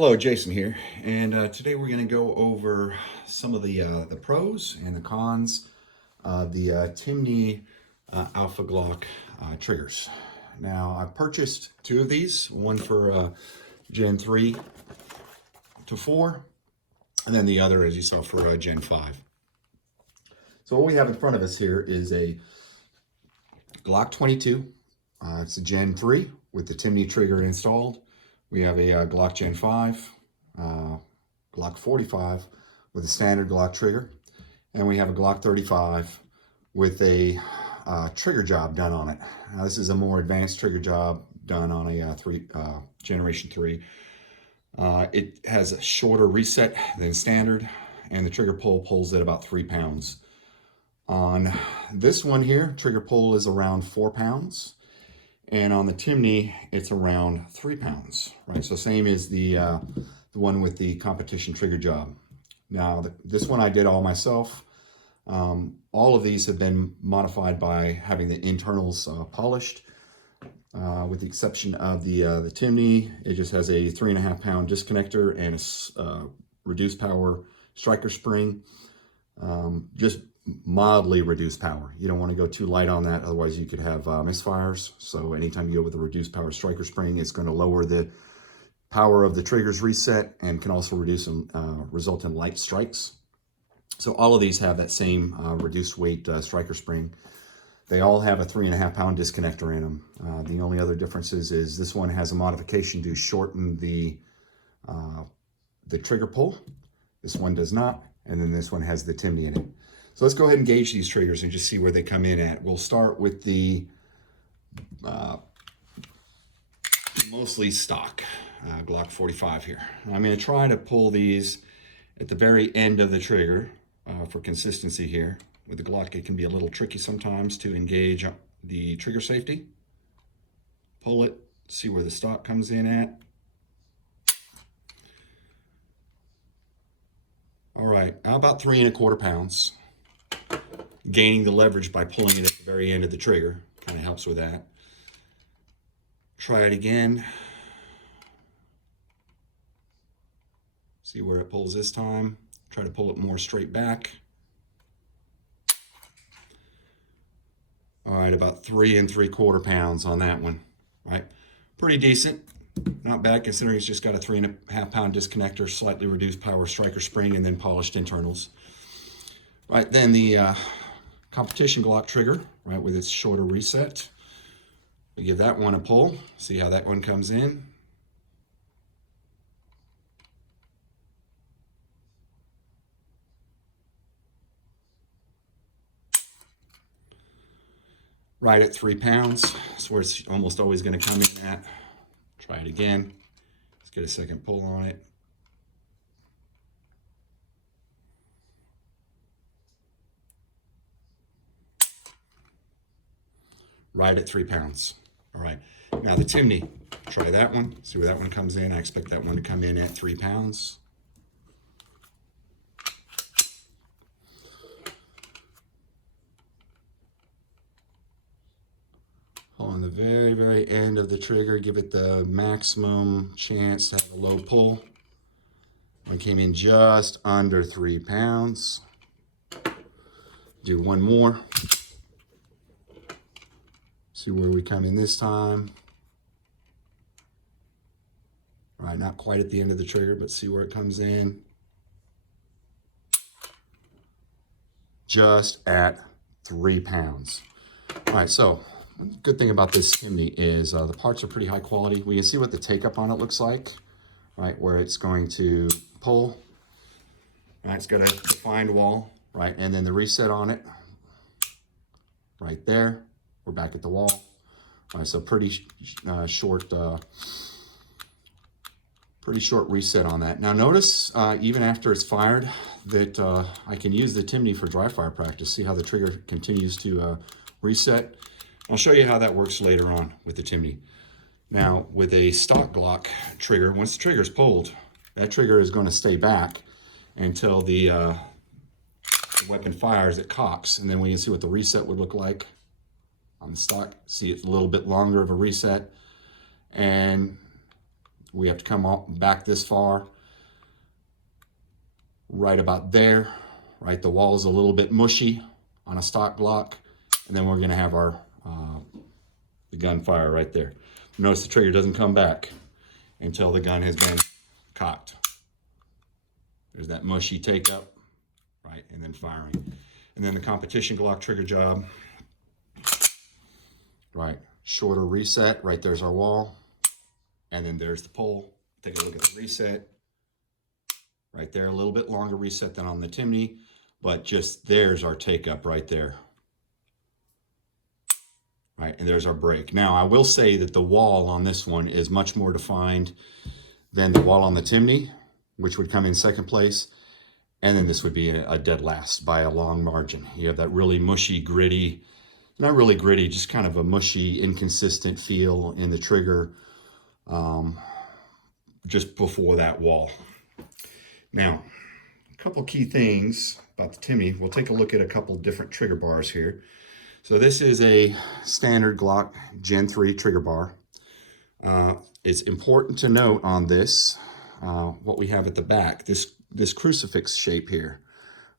Hello, Jason here, and today we're going to go over some of the pros and the cons of the Timney Alpha Glock triggers. Now, I purchased two of these, one for Gen 3 to 4, and then the other, as you saw, for Gen 5. So what we have in front of us here is a Glock 22. It's a Gen 3 with the Timney trigger installed. We have a Glock Gen 5, Glock 45 with a standard Glock trigger, and we have a Glock 35 with a trigger job done on it. Now, this is a more advanced trigger job done on a Generation 3. It has a shorter reset than standard, and the trigger pull pulls at about 3 pounds. On this one here, trigger pull is around 4 pounds. And on the Timney, it's around 3 pounds, right? So same as the one with the competition trigger job. Now, this one I did all myself. All of these have been modified by having the internals polished, with the exception of the Timney. It just has a 3.5 pound disconnector and a reduced power striker spring. Just mildly reduced power. You don't want to go too light on that, otherwise you could have misfires. So anytime you go with a reduced power striker spring, it's going to lower the power of the trigger's reset and can also result in light strikes. So all of these have that same reduced weight striker spring. They all have a 3.5 pound disconnector in them. The only other differences is this one has a modification to shorten the trigger pull. This one does not, and then this one has the Timney in it. So let's go ahead and gauge these triggers and just see where they come in at. We'll start with the mostly stock Glock 45 here. I'm going to try to pull these at the very end of the trigger for consistency here. With the Glock, it can be a little tricky sometimes to engage the trigger safety. Pull it, see where the stock comes in at. All right, how about 3.25 pounds? Gaining the leverage by pulling it at the very end of the trigger kind of helps with that. Try it again. See where it pulls this time. Try to pull it more straight back. All right, about 3.75 pounds on that one, right? Pretty decent. Not bad considering it's just got a 3.5 pound disconnector, slightly reduced power striker spring, and then polished internals. Right, then the competition Glock trigger, right, with its shorter reset. We give that one a pull, see how that one comes in. Right at 3 pounds, that's where it's almost always going to come in at. Try it again. Let's get a second pull on it. Right at 3 pounds. All right, now the Timney, try that one, see where that one comes in. I expect that one to come in at 3 pounds. On the very, very end of the trigger, give it the maximum chance to have a low pull. One came in just under 3 pounds. Do one more. See where we come in this time. All right, not quite at the end of the trigger, but see where it comes in. Just at 3 pounds. All right, so good thing about this Timney is the parts are pretty high quality. We can see what the take-up on it looks like, right, where it's going to pull. Right, it's got a defined wall, right, and then the reset on it, right there. We're back at the wall. All right, so pretty short reset on that. Now notice, even after it's fired, that I can use the Timney for dry fire practice. See how the trigger continues to reset. I'll show you how that works later on with the Timney. Now, with a stock Glock trigger, once the trigger is pulled, that trigger is going to stay back until the weapon fires, it cocks, and then we can see what the reset would look like on the stock. See, it's a little bit longer of a reset, and We have to come back this far, right about there, right? The wall is a little bit mushy on a stock Glock, and then we're gonna have our the gunfire right there. Notice the trigger doesn't come back until the gun has been cocked. There's that mushy take up, right? And then firing. And then the competition Glock trigger job, right? Shorter reset, right there's our wall. And then there's the pole. Take a look at the reset. Right there, a little bit longer reset than on the Timney, but just there's our take up right there. Right, and there's our break. Now, I will say that the wall on this one is much more defined than the wall on the Timney, which would come in second place. And then this would be a dead last by a long margin. You have that really mushy, gritty, not really gritty, just kind of a mushy, inconsistent feel in the trigger just before that wall. Now, a couple key things about the Timney. We'll take a look at a couple different trigger bars here. So this is a standard Glock Gen 3 trigger bar. It's important to note on this, what we have at the back, this crucifix shape here,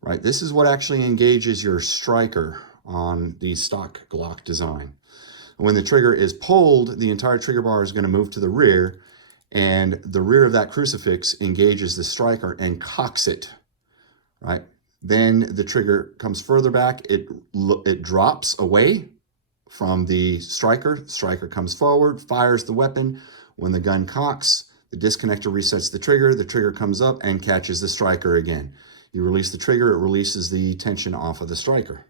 right? This is what actually engages your striker on the stock Glock design. When the trigger is pulled, the entire trigger bar is going to move to the rear, and the rear of that crucifix engages the striker and cocks it, right? Then the trigger comes further back, it drops away from the striker comes forward, fires the weapon. When the gun cocks, the disconnector resets the trigger comes up and catches the striker again. You release the trigger, it releases the tension off of the striker.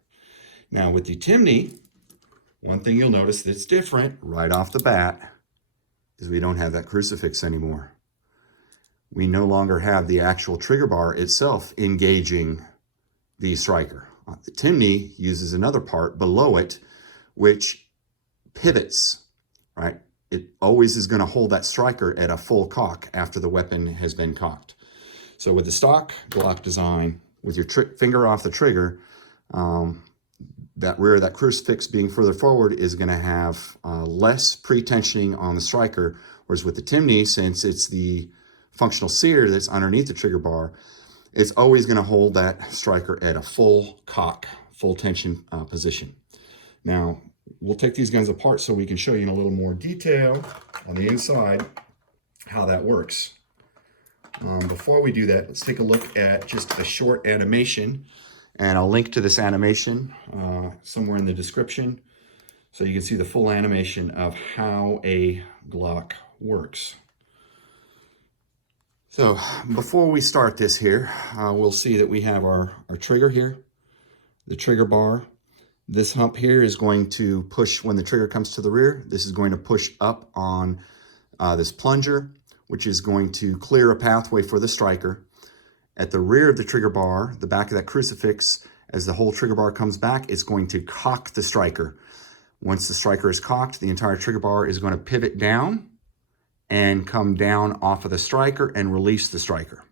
Now with the Timney, one thing you'll notice that's different right off the bat is we don't have that crucifix anymore. We no longer have the actual trigger bar itself engaging the striker. The Timney uses another part below it, which pivots, right? It always is going to hold that striker at a full cock after the weapon has been cocked. So with the stock Glock design, with your finger off the trigger, that rear, that crucifix being further forward is going to have less pre-tensioning on the striker, whereas with the Timney, since it's the functional sear that's underneath the trigger bar, it's always going to hold that striker at a full cock, full tension position. Now, we'll take these guns apart so we can show you in a little more detail on the inside how that works. Before we do that, let's take a look at just a short animation, and I'll link to this animation somewhere in the description so you can see the full animation of how a Glock works. So before we start this here, we'll see that we have our trigger here, the trigger bar. This hump here is going to push when the trigger comes to the rear. This is going to push up on this plunger, which is going to clear a pathway for the striker. At the rear of the trigger bar, the back of that crucifix, as the whole trigger bar comes back, it's going to cock the striker. Once the striker is cocked, the entire trigger bar is going to pivot down and come down off of the striker and release the striker.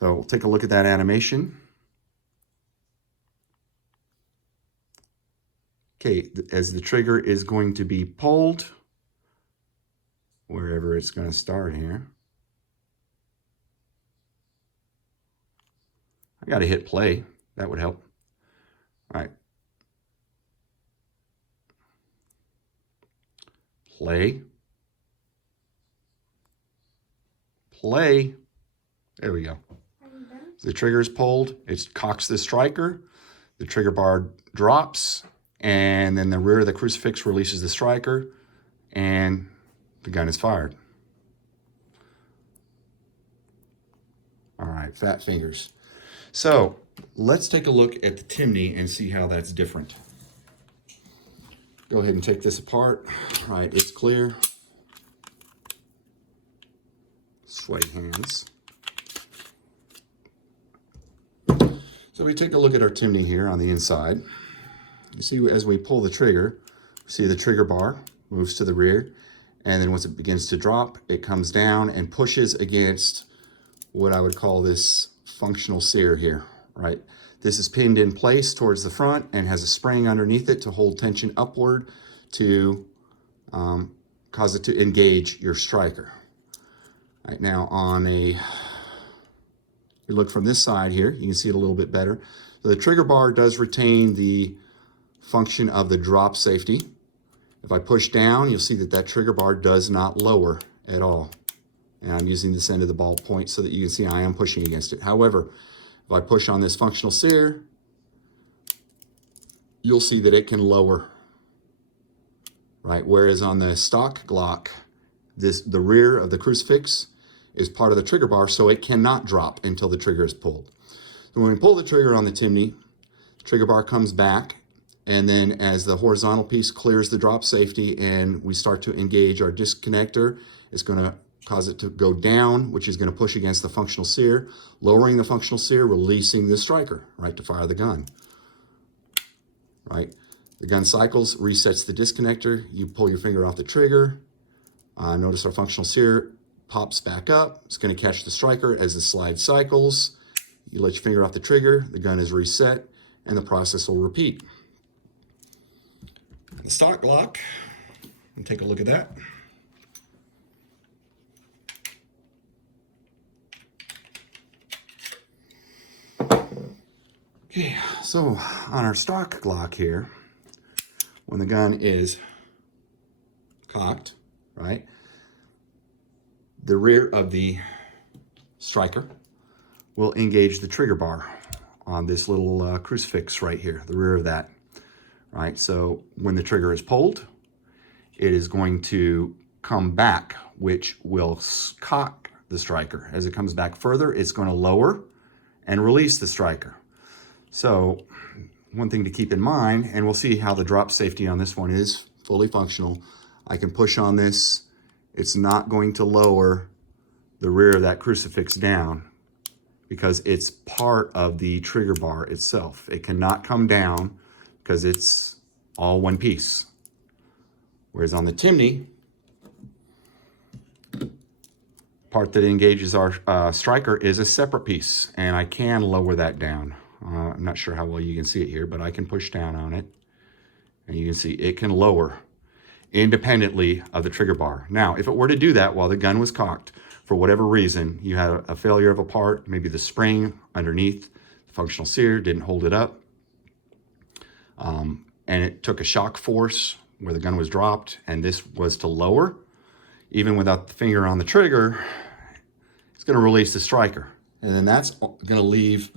So we'll take a look at that animation. Okay, as the trigger is going to be pulled, wherever it's going to start here. I got to hit play. That would help. All right. Play. Play. There we go. The trigger is pulled. It cocks the striker. The trigger bar drops. And then the rear of the crucifix releases the striker. And the gun is fired. All right, fat fingers. So let's take a look at the Timney and see how that's different. Go ahead and take this apart. All right, it's clear. Sweaty hands. So we take a look at our Timney here on the inside. You see, as we pull the trigger, we see the trigger bar moves to the rear, and then once it begins to drop, it comes down and pushes against what I would call this functional sear here, right? This is pinned in place towards the front and has a spring underneath it to hold tension upward to cause it to engage your striker. Right now you look from this side here, you can see it a little bit better. So the trigger bar does retain the function of the drop safety. If I push down, you'll see that that trigger bar does not lower at all. And I'm using this end of the ball point so that you can see I am pushing against it. However, if I push on this functional sear, you'll see that it can lower, right? Whereas on the stock Glock, the rear of the crucifix is part of the trigger bar, so it cannot drop until the trigger is pulled. So when we pull the trigger on the Timney, the trigger bar comes back, and then as the horizontal piece clears the drop safety and we start to engage our disconnector, it's going to cause it to go down, which is going to push against the functional sear, lowering the functional sear, releasing the striker, right, to fire the gun, right? The gun cycles, resets the disconnector, you pull your finger off the trigger, notice our functional sear pops back up, it's going to catch the striker as the slide cycles, you let your finger off the trigger, the gun is reset, and the process will repeat. The stock Glock, and take a look at that. Okay, so on our stock Glock here, when the gun is cocked, right, the rear of the striker will engage the trigger bar on this little crucifix right here, the rear of that, right? So when the trigger is pulled, it is going to come back, which will cock the striker. As it comes back further, it's going to lower and release the striker. So one thing to keep in mind, and we'll see how the drop safety on this one is fully functional. I can push on this. It's not going to lower the rear of that crucifix down because it's part of the trigger bar itself. It cannot come down because it's all one piece. Whereas on the Timney, part that engages our striker is a separate piece, and I can lower that down. I'm not sure how well you can see it here, but I can push down on it, and you can see it can lower independently of the trigger bar. Now, if it were to do that while the gun was cocked, for whatever reason, you had a failure of a part, maybe the spring underneath the functional sear didn't hold it up, and it took a shock force where the gun was dropped, and this was to lower, even without the finger on the trigger, it's going to release the striker. And then that's going to leave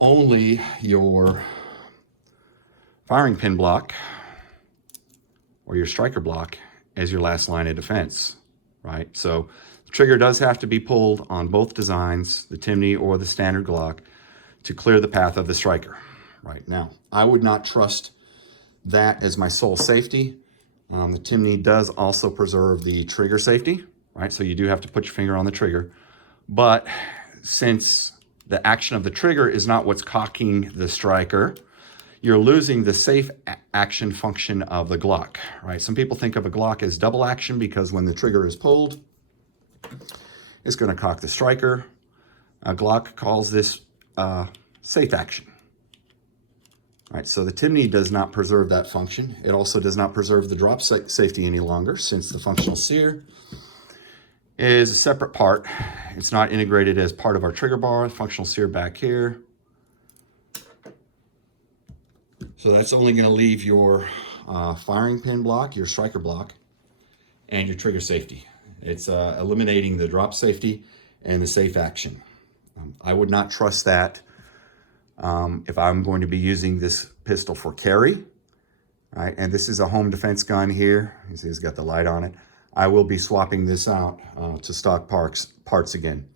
only your firing pin block or your striker block as your last line of defense, right? So the trigger does have to be pulled on both designs, the Timney or the standard Glock, to clear the path of the striker. Right now, I would not trust that as my sole safety. The Timney does also preserve the trigger safety, right? So you do have to put your finger on the trigger. But since the action of the trigger is not what's cocking the striker, you're losing the safe action function of the Glock, right? Some people think of a Glock as double action because when the trigger is pulled, it's going to cock the striker. Glock calls this safe action. Right, so the Timney does not preserve that function. It also does not preserve the drop safety any longer since the functional sear is a separate part. It's not integrated as part of our trigger bar, functional sear back here. So that's only going to leave your firing pin block, your striker block, and your trigger safety. It's eliminating the drop safety and the safe action. I would not trust that if I'm going to be using this pistol for carry, right? And this is a home defense gun here. You see it's got the light on it. I will be swapping this out to stock parts again.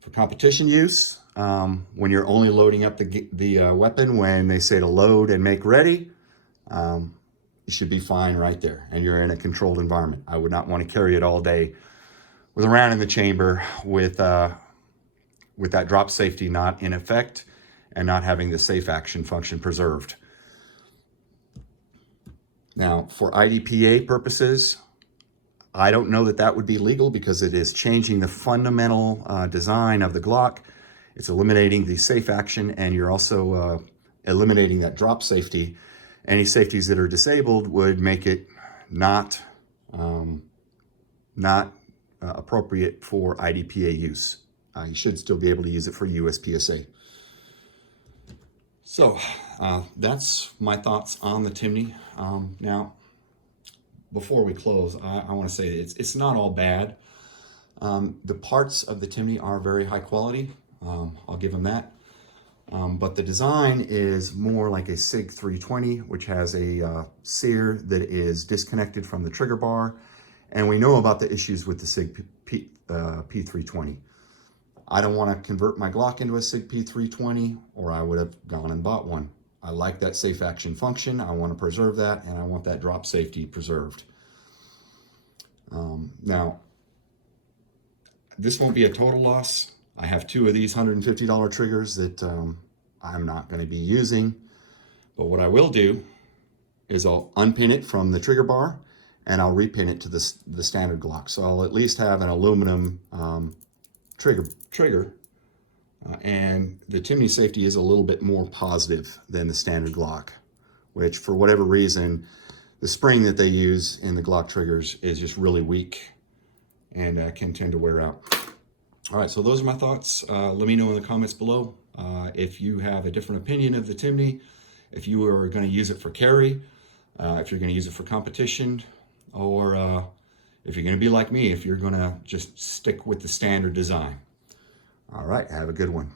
For competition use, when you're only loading up the weapon when they say to load and make ready, you should be fine right there. And you're in a controlled environment. I would not want to carry it all day with a round in the chamber with that drop safety not in effect and not having the safe action function preserved. Now, for IDPA purposes, I don't know that that would be legal because it is changing the fundamental design of the Glock. It's eliminating the safe action, and you're also eliminating that drop safety. Any safeties that are disabled would make it not appropriate for IDPA use. You should still be able to use it for USPSA. So that's my thoughts on the Timney. Now, before we close, I want to say it's not all bad. The parts of the Timney are very high quality. I'll give them that. But the design is more like a SIG 320, which has a sear that is disconnected from the trigger bar. And we know about the issues with the SIG P320. I don't want to convert my Glock into a SIG P320, or I would have gone and bought one. I like that safe action function. I want to preserve that, and I want that drop safety preserved. Now, this won't be a total loss. I have two of these $150 triggers that I'm not going to be using. But what I will do is I'll unpin it from the trigger bar, and I'll repin it to the standard Glock. So I'll at least have an aluminum trigger. And the Timney safety is a little bit more positive than the standard Glock, which for whatever reason, the spring that they use in the Glock triggers is just really weak and can tend to wear out. All right, so those are my thoughts. Let me know in the comments below if you have a different opinion of the Timney, if you are going to use it for carry, if you're going to use it for competition, or if you're going to be like me, if you're going to just stick with the standard design. All right, have a good one.